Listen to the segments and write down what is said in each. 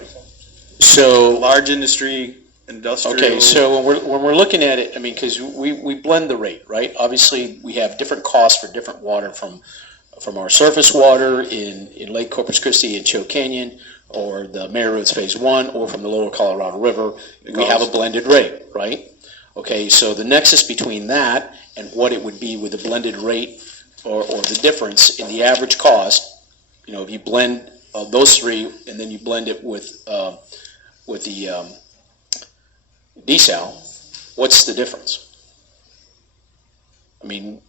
everybody. So Large industry, industrial. okay, so when we're looking at it, I mean, because we blend the rate, right? Obviously, we have different costs for different water from our surface water in Lake Corpus Christi and Choke Canyon, or the Mary Roads Phase 1, or from the Lower Colorado River. We have a blended rate, right? Okay, so the nexus between that and what it would be with a blended rate, or the difference in the average cost, you know, if you blend those three and then you blend it with the Desal, what's the difference? I mean,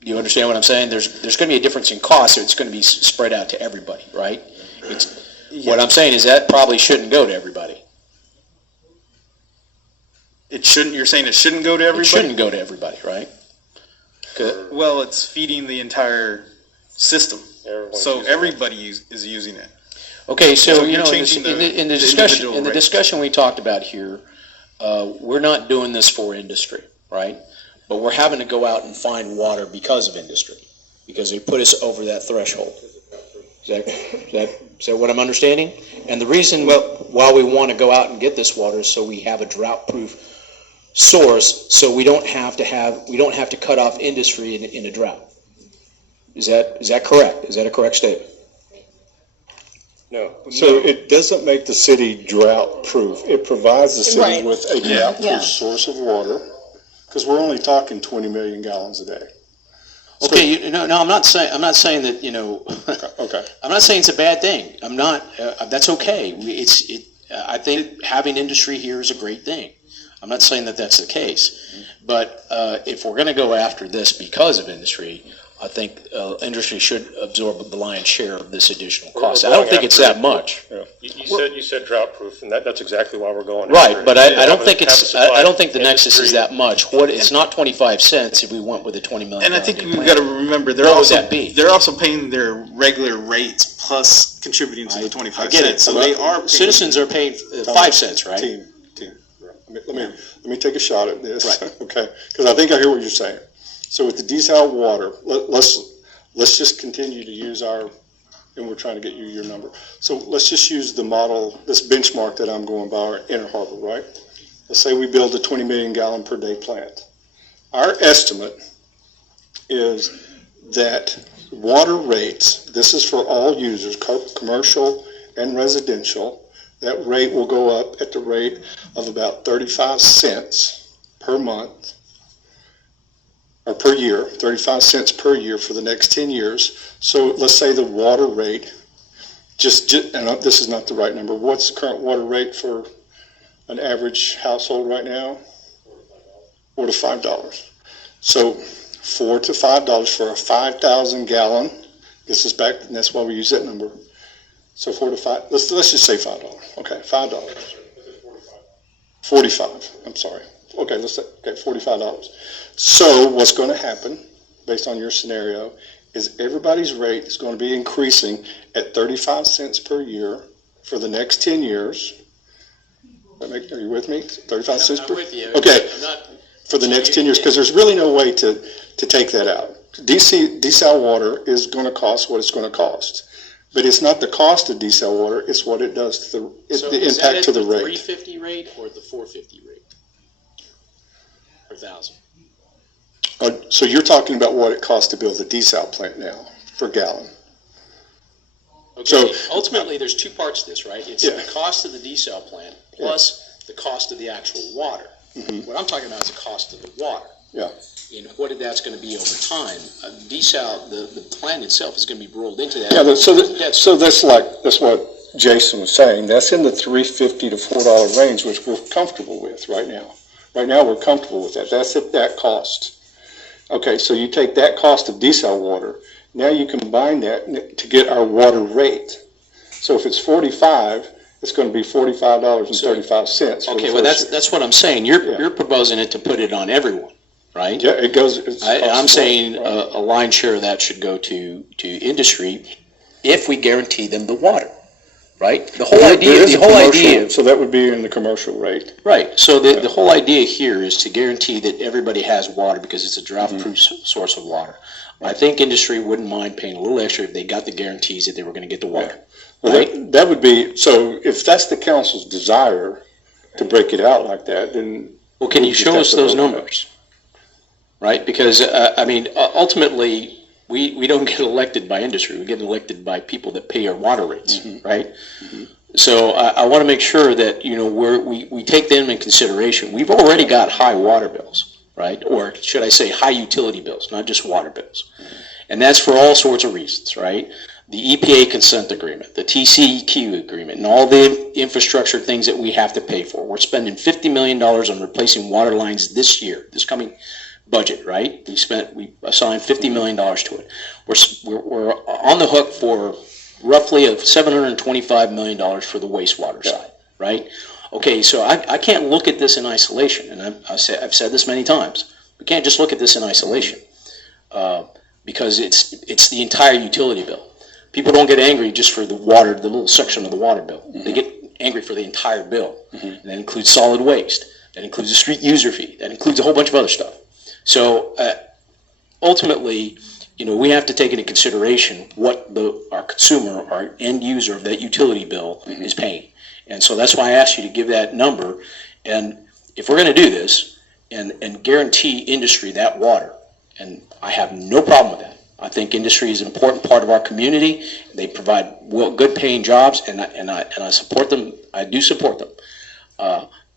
you understand what I'm saying? There's going to be a difference in cost, so it's going to be spread out to everybody, right? What I'm saying is that probably shouldn't go to everybody. It shouldn't. You're saying it shouldn't go to everybody? It shouldn't go to everybody, right? Well, it's feeding the entire system, so everybody is using it. Okay, so you know, changing in the discussion we talked about here, we're not doing this for industry, right? But we're having to go out and find water because of industry, because they put us over that threshold. Is that what I'm understanding? And the reason why we want to go out and get this water is so we have a drought-proof source, so we don't have to cut off industry in a drought. Is that correct? Is that a correct statement? No. So it doesn't make the city drought-proof. It provides the city with a drought-proof source of water, because we're only talking 20 million gallons a day. Okay, no, I'm not saying that, you know. Okay. I'm not saying it's a bad thing. I'm not. That's okay. I think having industry here is a great thing. I'm not saying that that's the case, but if we're going to go after this because of industry, I think industry should absorb the lion's share of this additional cost. I don't think it's that much. Yeah. You said drought proof, and that's exactly why we're going. Right, but I don't think the nexus is that much. It's not 25 cents if we went with a 20 million. And I think we've got to remember they're also paying their regular rates plus contributing to the 25 cents. I get it. So citizens are paying 5 cents, right? Team. Let me take a shot at this, right. Okay? Because I think I hear what you're saying. So with the Desal water, let's just continue to use and we're trying to get you your number. So let's just use the model, this benchmark that I'm going by, our Inner Harbor, right? Let's say we build a 20 million gallon per day plant. Our estimate is that water rates, this is for all users, commercial and residential, that rate will go up at the rate of about 35 cents per month, or per year, 35 cents per year for the next 10 years. So let's say the water rate, and this is not the right number, what's the current water rate for an average household right now? $4 to $5. So $4 to $5 for a 5,000 gallon, this is back, and that's why we use that number. So 4 to 5, let's just say $5. Okay, $5. 45, I'm sorry. Okay, let's say, $45. So what's going to happen, based on your scenario, is everybody's rate is going to be increasing at 35 cents per year for the next 10 years. Are you with me? 35 cents per year? I'm with you. Okay, for the next 10 years, because there's really no way to take that out. Desal water is going to cost what it's going to cost. But it's not the cost of desal water, it's what it does to the impact to the rate. Is that at the 350 rate or the 450 rate per thousand? So you're talking about what it costs to build a desal plant now per gallon. Okay, so ultimately there's two parts to this, right? It's the cost of the desal plant plus the cost of the actual water. Mm-hmm. What I'm talking about is the cost of the water. Yeah. And what that's going to be over time. Desal, the plant itself is going to be rolled into that. Yeah, so that's what Jason was saying. That's in the $3.50 to $4 range, which we're comfortable with right now. Right now we're comfortable with that. That's at that cost. Okay, so you take that cost of desal water, now you combine that to get our water rate. So if it's 45, it's going to be $45.35. Okay, well that's what I'm saying. You're proposing it to put it on everyone. Right? Yeah, it goes. I'm saying a lion's share of that should go to industry if we guarantee them the water, right? The whole idea. So that would be in the commercial rate. Right. So the whole idea here is to guarantee that everybody has water because it's a drought-proof source of water. I think industry wouldn't mind paying a little extra if they got the guarantees that they were going to get the water. Well, that would be, so if that's the council's desire to break it out like that, then. Well, can you we'll just show have us to those vote on it. numbers? Right, because, ultimately, we don't get elected by industry, we get elected by people that pay our water rates, right? So I want to make sure that, we take them in consideration. We've already got high water bills, right? Or should I say high utility bills, not just water bills. And that's for all sorts of reasons, right? The EPA consent agreement, the TCEQ agreement, and all the infrastructure things that we have to pay for. We're spending $50 million on replacing water lines this year, this coming budget, right? We assigned $50 million to it. We're on the hook for roughly $725 million for the wastewater side, right? Okay, so I can't look at this in isolation, and I've said this many times. We can't just look at this in isolation because it's the entire utility bill. People don't get angry just for the water, the little section of the water bill. They get angry for the entire bill. And that includes solid waste. That includes the street user fee. That includes a whole bunch of other stuff. So ultimately, we have to take into consideration what our consumer, our end user of that utility bill is paying. And so that's why I asked you to give that number. And if we're going to do this and guarantee industry that water, and I have no problem with that. I think industry is an important part of our community. They provide good paying jobs, and I support them. I do support them.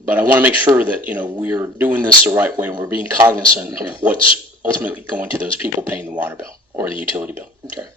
But I want to make sure that we're doing this the right way and we're being cognizant of what's ultimately going to those people paying the water bill or the utility bill. Okay.